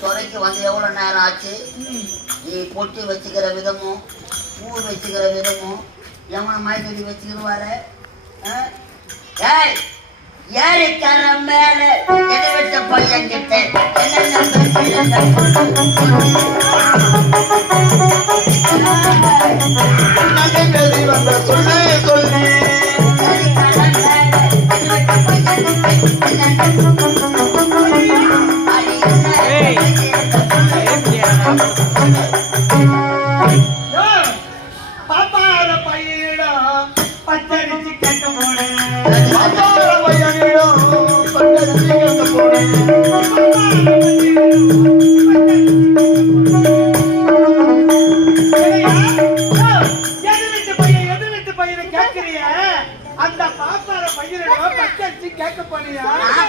துறைக்கு வந்து எவ்வளோ நேரம் ஆச்சு நீ பொட்டி வச்சுக்கிற விதமும் பூ வச்சுக்கிற விதமும் எவனை மாய்கறி வச்சுக்கிடுவாரு ஏய் மேல பையன் கிட்ட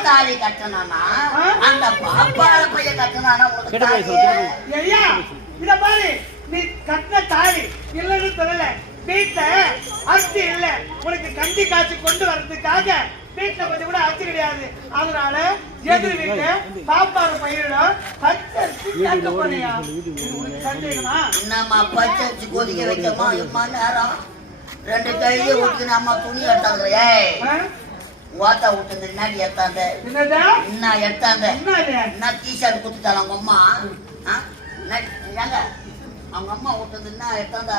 தாலி கட்டணானா அந்த பாப்பார பையன் கட்டணானா உனக்கு தாலி? ஐயா இத பாரு. நீ கட்டின தாலி இல்லைன்னு சொல்லல. வீட்டுல அரிசி இல்ல. உனக்கு கஞ்சி காய்ச்சி கொண்டு வர்றதுக்காக வீட்டுல கொஞ்சம் கூட அரிசி கிடையாது. அதனால எதிர் வீட்டு பாப்பார பையனிடம் பச்சரிசி கேட்க உனக்கு சந்தேகமா? என்னம்மா பச்சை வச்சு கொதிக்க வைக்கமா எம்மா நேரம்? ரெண்டு கையிலே விட்டுக்கின அம்மா துணி ஆ? ஓத்தா விட்டுந்து என்னாடி எடுத்தாந்த என்ன எடுத்தாந்த என்ன டிஷர்ட் குத்துட்டாங்க அவங்க அம்மா? ஏங்க? அவங்க அம்மா விட்டது என்ன எடுத்தாந்த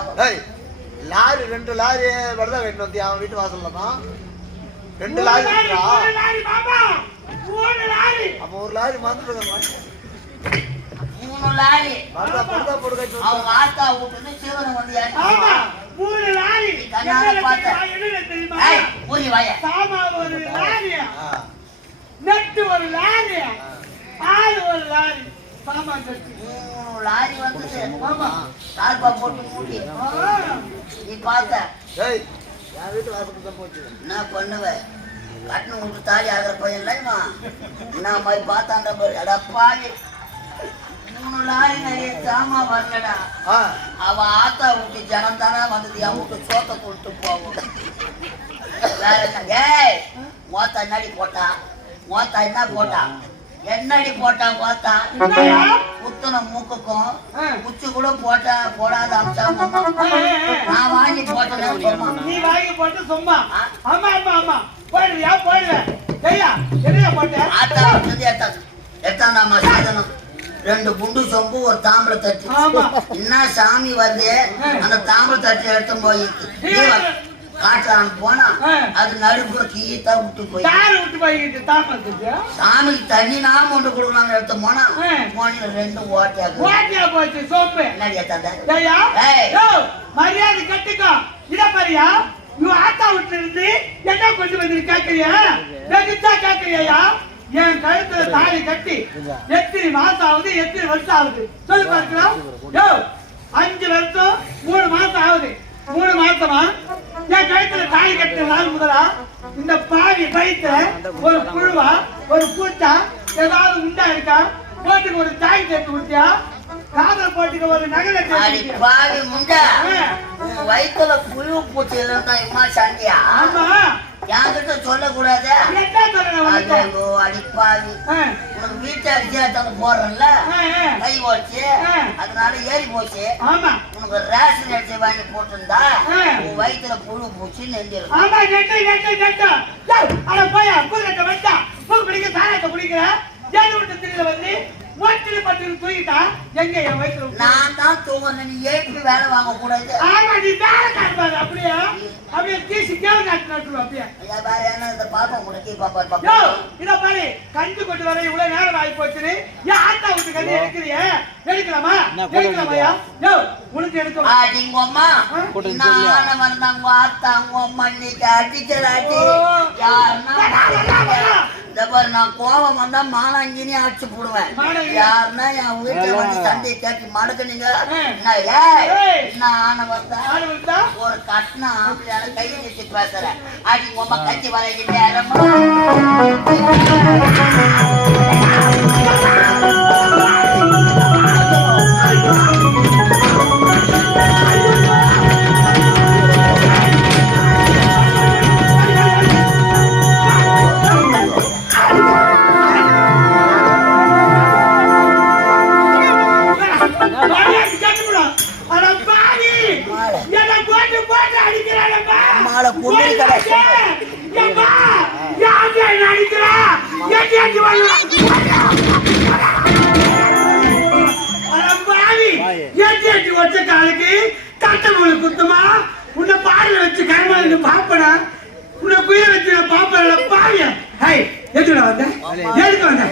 லாரி ரெண்டு லாரி வரதான் வெட்டு வந்து அவன் வீட்டு வாசல்ல தான் ரெண்டு லாரி லாரி, இருக்குடா. மூணு லாரி பாப்பா மூணு லாரி. அப்ப ஒரு லாரி மறந்துட்டு மூணு லாரி. அவங்க ஆத்தா விட்டது சீவனம் வந்து. மூணு லாரி கண்ணால பார்த்தேன். தெரியுமா? வாய. சாமா ஒரு லாரி நெட்டு ஒரு லாரி ஆள் ஒரு லாரி. சாமான் கட்டி. மூணு லாரி வந்து ஆமா தாழ்பா போட்டு மூடி. நீ பார்த்த. ஏய் என் வீட்டு வாசல் தான் போச்சு. என்ன பண்ணுவ? கட்டணம் விட்டு தாலி ஆகிற பையன்ல இவன் என்ன மாதிரி பார்த்தாண்ட பாரு. அடப்பாவி. மூணு லாரி நிறைய சாமா வரலடா. ஆ. அவ ஆத்தா விட்டு ஜனம் தானே வந்தது வீட்டு சோத்தை கொண்டு போகும் வேற என்ன? ஏய் மோத்தா என்னடி போட்டா? மோத்தா என்ன போட்டா? என்னடி போட்டா என்னய்யா? குத்துன மூக்குக்கும் ஆ. குச்சி கூட போட்டா போடாத நான் வாங்கி நீ வாங்கி போட்டு சும்மா. ஆமா ஆமா ஆமா போடுவியா போடுவேன் ஐயா என்னையா போட்ட? ஆத்தா எடுத்தாண்டாமா சாதனம் ரெண்டு குண்டு சொம்பு ஒரு தாம்பளை தட்டு. என்ன சாமி வருது? அந்த தாம்பளை தட்டு எடுத்து போய் காட்டலான்னு போனா. அது நடுப்புற கீத்தா விட்டு போய் விட்டு தாமத்துக்கு சாமிக்கு தண்ணி நாம ஒன்று கொடுக்கலாம்னு எடுத்து போனா. போனில ரெண்டு ஓட்டியாக்கு ஓட்டியா போச்சு சோப்பு. என்னடி ஏத்தாத ஐயா ஏய். யோ, மரியாதை கட்டுக்கோ. இத பாரியா நீ ஆத்தா விட்டு இருந்து என்ன கொண்டு வந்து கேக்குறியா வெகுச்சா கேக்குறியா என் கழுத்துல தாலி கட்டி எத்தனை மாசம் ஆகுது எத்தனை வருஷம் ஆகுது சொல்லு பார்க்கலாம். அஞ்சு வருஷம் மூணு மாசம் ஆகுது. மூணு மாசமா? என் கழுத்துல தாலி கட்டின நாள் முதலா? இந்த பாவி வயிற்றுல ஒரு புழுவா ஒரு பூச்சா ஏதாவது உண்டா இருக்கா? போட்டுக்கு ஒரு தாய் சேர்த்து கொடுத்தியா? காதல் போட்டுக்கு ஒரு நகலை? பாவி முண்டா. வயித்துல புழு பூச்சி இருந்தா இம்மா சாண்டியா? ஆமா. என்கிட்ட சொல்லக்கூடாது? அடிப்பாவி. உனக்கு வீட்டை அடிச்சு போடுறல. கை போச்சு. அதனால ஏறி போச்சு. ஆமா. உனக்கு ரேஷன் அடிச்சு வாங்கி போட்டிருந்தா. உன் வயித்துல புழு பூச்சி அட போயா பிடிக்க சாராயத்தை குடிக்கிற. திரியில வந்து? மூட்டில் பட்டு தூக்கிட்டா எங்க என் வயிற்றுல விட்டு? நான் தான் தூங்கணும் நீ ஏற்றி வேலை வாங்க கூடாது ஆமா நீ வேலை காட்டுவாரு அப்படியே? அப்படியே தீசி கேவ காட்டு நட்டுருவா அப்படியே. ஐயா என்ன? இந்த பாப்பா முடக்கி பாப்பா யோ பாப்பா இத பாரு கஞ்சி கொண்டு வர இவ்வளவு நேரம் ஆகி போச்சு ஏன் ஆத்தா விட்டு கஞ்சி எடுக்கிறியே? எடுக்கலாமா? எடுக்கலாமாயா யோ உனக்கு எடுக்கலாம் அடிங்க அம்மா. நான் வந்தாங்க ஆத்தா அம்மா. இன்னைக்கு யாருன்னா பாரு நான் கோவம் வந்தா மாலாங்கினி அடிச்சு போடுவேன். யாருன்னா என் வீட்டுல வந்து சண்டையை கேட்டு மடக்குனீங்க? ஒரு கட்டின ஆம்பளையால கையை வச்சு பேசுறேன். அடி உமா கட்சி வரைக்கும் குத்துமா உன்னை பாடல வச்சு கருமால பாப்பனா உன்னை குயில வச்சு நான் பாப்பல பாவிய? ஹை எதுடா வந்த எதுக்கு வந்த.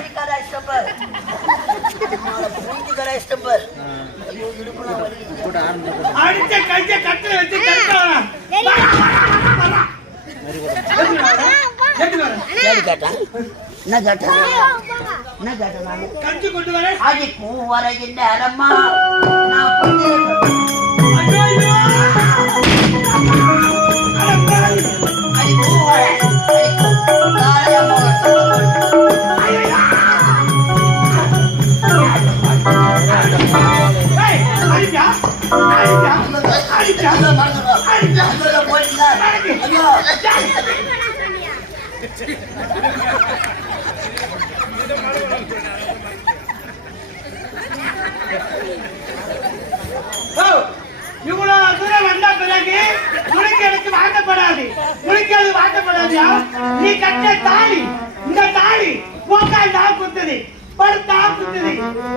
அடிச்ச கைய கட்டில வச்சு. என்ன கேட்டேன்? என்ன கேட்டேன் நானு? கஞ்சி கொண்டு வர? அடி பூவரையின் நேரமா? நான் இவ்வளவு தூரம் வந்த பிறகு எனக்கு வாக்கப்படாது அது வாக்கப்படாதியா நீ கட்ட தாலி இந்த தாலி உக்கால் தான் குத்துது. படுத்தா குத்துது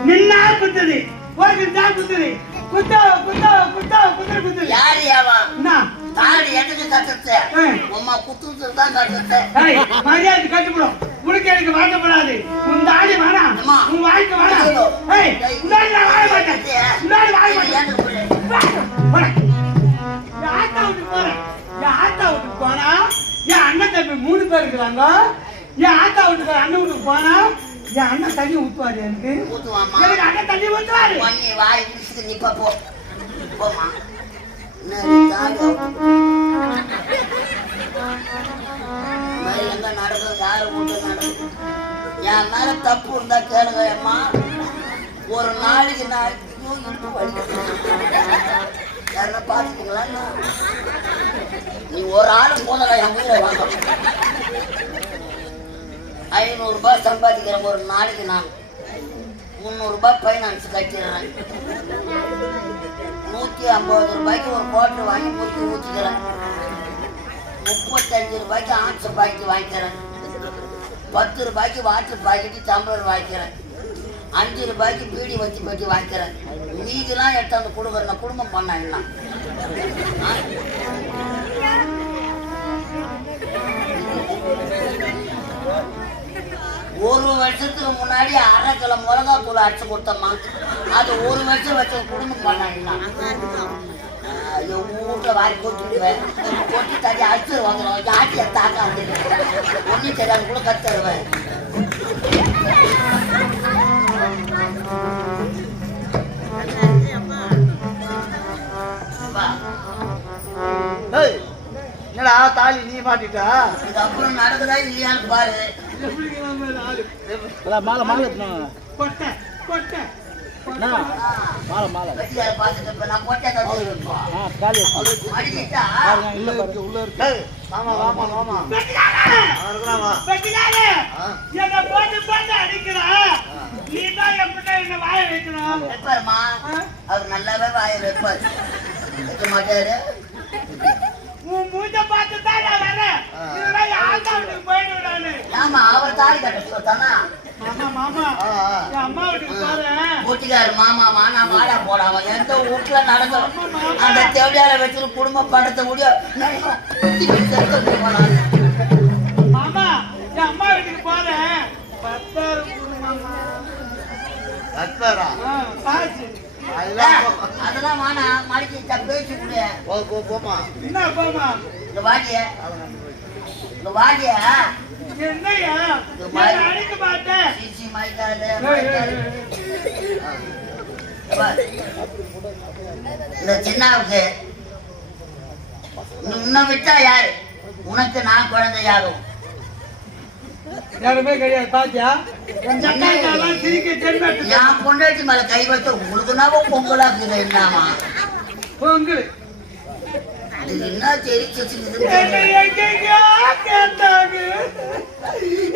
நின்னா குத்துது உனக்கு குத்துது. குத்த குத்த குத்த குத்துது யாரு? என்ன? தாடி எதுக்கு? ஏய். உம்மா குத்துறதுக்கு தான். ஏய், மரியாதை கட்டுப்படும். எனக்கு வாக்கப்படாது உன் தாடி வேணாம். உன் வாழ்க்கை வேணாம் மூணு பேர் இருக்கிறாங்க. என் ஆத்தா வீட்டுக்கு அண்ணன் வீட்டுக்கு போனா, என் அண்ணன் தண்ணி ஊத்துவாரு எனக்கு. எனக்கு அண்ணன் தண்ணி ஊத்துவாரு. உன்னை வாய் போ. என்ன நீ மாதிரி எங்க நடக்குது? யாரு வீட்டுல நடக்குது? என் மேல தப்பு இருந்தா கேளுங்க அம்மா ஒரு நாளைக்கு நான் ஐயோ, இடுப்பு வலிக்குது. யாருன்னா பாத்துக்கீங்களா? நீ ஒரு ஆளு போதல என் உயிரை வாங்க ஐநூறுரூபா சம்பாதிக்கிற சம்பாதிக்கிறேன் ஒரு நாளைக்கு நான் முந்நூறுரூபா ஃபைனான்ஸ் கட்டிடுறேன். நூற்றி ஐம்பது ரூபாய்க்கு ஒரு போட்டு வாங்கி முறுக்கி ஊற்றிக்கிறேன் முப்பத்தஞ்சு ரூபாய்க்கு ஆன்சர் பாக்கெட் வாங்கிக்கிறேன். பத்து ரூபாய்க்கு வாட்டர் பாக்கெட்டு டம்ளர் வாங்கிக்கிறேன். அஞ்சு ரூபாய்க்கு பீடி வச்சு பெட்டி வாங்கிக்கிறேன். மீதிலாம் எடுத்தாந்து கொடுக்குறேன். நான் குடும்பம் பண்ண ஒரு வருஷத்துக்கு முன்னாடி அரை கிலோ மிளகா தூள் அடிச்சு கொடுத்தம்மா. அது ஒரு வருஷம் வச்சு குடும்பம் பண்ணாங்க வீட்டில் வாரி கொட்டிடுவேன். கொட்டி தண்ணி அடிச்சு வந்துடும் ஜாட்டியை தாக்கா ஒன்றும் தெரியாது. கூட கத்துருவேன். போட்டு அடிக்கிற. நீ தான் என் பின்னாடி என்னை வாழ வைக்கணும். வைப்பாருமா. ஆ? அவர் நல்லாவே வாய வைப்பார். மாட்டாரு. மூஞ்ச பார்த்து தான் நான் வரேன். இல்லைன்னா ஆத்தா வீட்டுக்கு போயிடுவேன் நானு. ஆமா அவர் தாலி கட்ட சொல்லிட்டானா மாமா, மாமா. என் அம்மா வீட்டுக்கு போறேன். கூட்டிக்காரு மாமாமா நான் வாடா போடாம எந்த வீட்டுல நடக்கும் அந்த தேவையால வச்சுட்டு குடும்ப படத்தை முடிய மாமா, என் அம்மா வீட்டுக்கு போறேன். பத்தாயிரம் கொடு மாமா. அதெல்லாம் வேணா மடிக்கு பேச்சு கொடு போ போமா என்ன போமா இந்த வாடிய. இந்த வாடிய. அடிக்க மாட்டேன் சிசி மைக்காது. இந்த சின்னாவுக்கு. உன்னை விட்டா யாரு? உனக்கு நான் குழந்தை யாரும் கிடையாது பாத்தியா? நான் பொண்டாட்டி மேல கை வச்சு உங்களுக்கு நான் பொங்கலா இருக்குது என்னமா பொங்கல் இது என்ன தெரிச்சு கேட்டாங்க.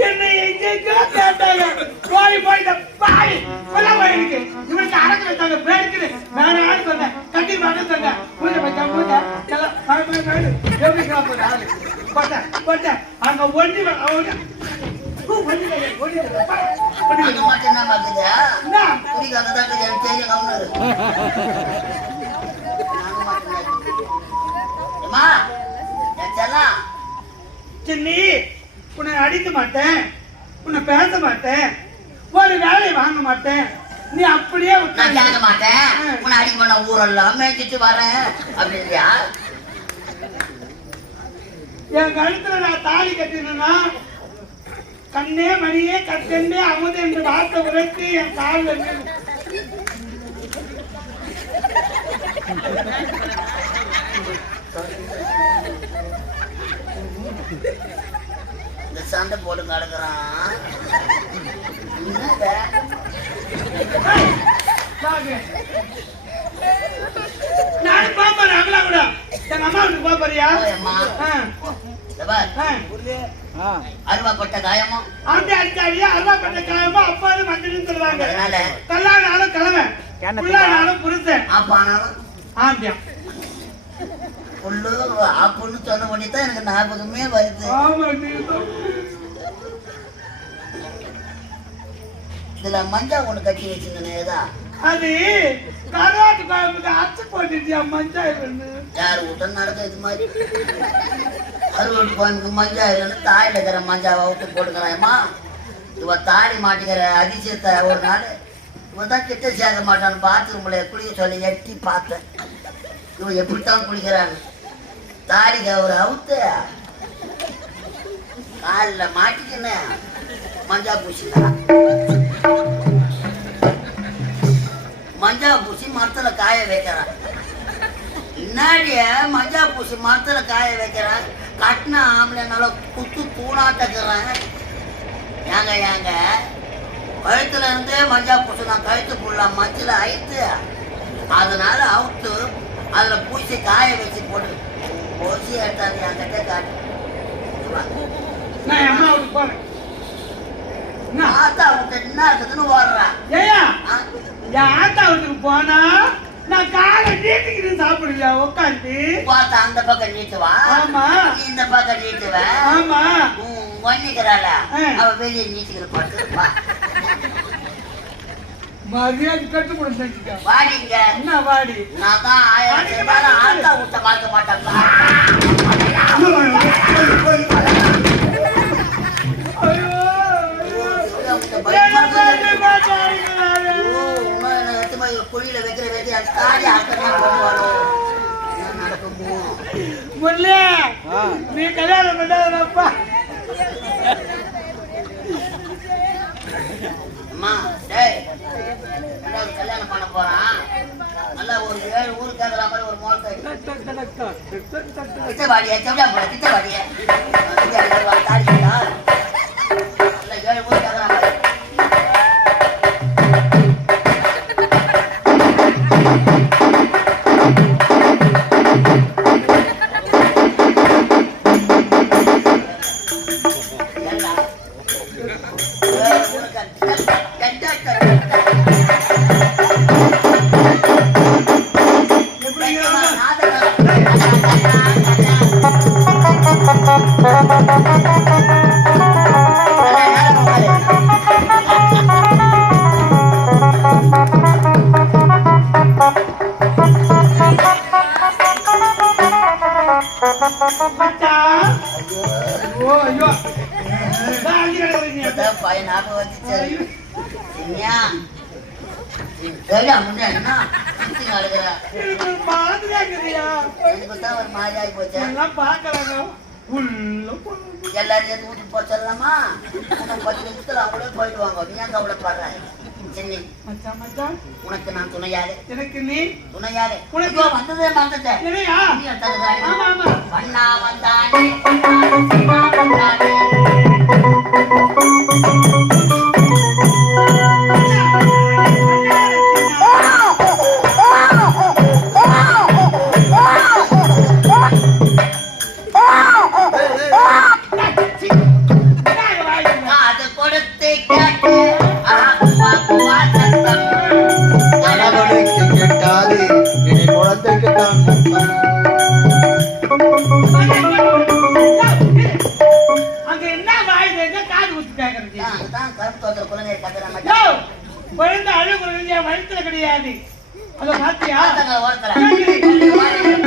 என்னை எங்கெங்கயோ கேட்டாங்க. போய் போய் பாய். கொல்ல போயிருக்கு. இவனுக்கு அடக்க வச்சாங்க பேருக்கு. சொன்னேன். கட்டி மாட்ட சொன்னேன். பூஜை வச்சா பூஜை. எப்படி ஆளு? போட்டேன் போட்டேன் அங்க மாட்டேன் செல்லம். சின்னி உன்னை அடிக்க மாட்டேன். உன்னை பேச மாட்டேன். ஒரு வேலையை வாங்க மாட்டேன். நீ அப்படியே நான் கேட்க மாட்டேன். உன்னை அடிக்க பண்ண ஊரெல்லாம் மேய்ச்சிட்டு வரேன். அப்படின்றியா என் கழுத்துல நான் தாலி கட்டினா கண்ணே மணியே கட்டெண்டே அமுது என்று வார்த்தை உரைத்து என் விழு. இந்த சண்டை போட்டு? வாங்க. நானும் பாப்பறேன் அமலா கூட எங்க அம்மா வீட்டுக்கு பார், ஆ. அருவாப்பட்ட காயமும் ஆண்டி அடிச்சாடியா அருவா பண்ண கிழமை அப்பாது மஞ்சள் சொல்லுவாங்க. அதனால? கல்லானாலும் கிழமை புள்ளானாலும் புருஷன். ஆப்பானாலும்? ஆண்டியா புல்லு ஆப்புன்னு சொன்ன பண்ணி தான் எனக்கு ஞாபகமே வருது. இதுல மஞ்சா ஒண்ணு கட்டி வச்சிருந்தேன் அது கருவாட்டு குழம்புக்கு அச்சு போட்டுட்டியா மஞ்சள் பண்ணு யார் விட்டு நடக்க இது மாதிரி? அறுவடை கோயம்புக்கு மஞ்சா இல்லைன்னு தாயில் இருக்கிற மஞ்சாவை விட்டு போட்டுக்கிறாயம்மா இவ தாடி மாட்டிக்கிற அதிசயத்தை ஒரு நாள் இவன் தான் கிட்ட சேர்க்க மாட்டான்னு பாத்ரூம்ல குளிக்க சொல்லி எட்டி பார்த்தேன். இவன் எப்படித்தான் குளிக்கிறான்னு. தாடி கவுரு அவுத்து காலில் மாட்டிக்கின்னு மஞ்சா பூசிக்கிறான் மஞ்சா பூசி மரத்தில் காய வைக்கிறான். முன்னாடிய மஞ்சா பூசி மரத்துல காய வைக்கிறான். கட்டின ஆம்பளைனால குத்து தூணாட்டக்குறேன் ஏங்க ஏங்க. கழுத்துல இருந்தே மஞ்சா பூசி நான் கழுத்து புள்ள மஞ்சள் அயித்து அதனால அவுத்து அதுல பூசி காய வச்சு போட்டு பூசி எடுத்தாந்து என்கிட்ட காட்டு? ஆத்தா விட்டு என்ன இருக்குதுன்னு ஓடுறான் ஆத்தா வீட்டுக்கு போனா நான் காலை நீட்டிக்கிட்டு சாப்பிடுவியா உட்காந்து பார்த்தா அந்த பக்கம் நீட்டுவா? ஆமா. இந்த பக்கம் நீட்டுவ? ஆமா. ஒன்னிக்கிறாள. அவ வெளியே நீட்டுக்கிற பார்த்து மரியாதை கட்டு கொடுத்து வாடிங்க. என்ன வாடி? நான் தான் ஆயிரம் செஞ்சாலும் ஆத்தா விட்ட பார்க்க மாட்டேன். குழியில வைக்கிற ஆ. நீ கல்யாணம் பண்ணாதப்பா அம்மா டேய் கல்யாணம் பண்ண போறான் நல்லா ஒரு ஏழு ஊருக்கு கேட்கற மாதிரி ஒரு மோட்டை கிட்ட வாடியா செவ்வா போட கிட்ட கிடக்குறீங்க எனக்கு மாதிரி இருக்குதுயா எல்லாம் பார்க்கறாங்க உள்ள போகுது. ஊட்டி போக சொல்லலாமா பத்து நிமிஷத்துல அவங்களே போயிடுவாங்க. நீ ஏன் அவளை சென்னி மச்சான் உனக்கு நான் துணையாரு எனக்கு நீ துணையாரு உனக்கு- வந்ததே மறந்துட்டேன் என்னையா நீ பண்ணா வந்தானே வந்தானே காது வயித்துல கிடையாது அத பாத்தியா ஆத்தங்க ஓரத்துல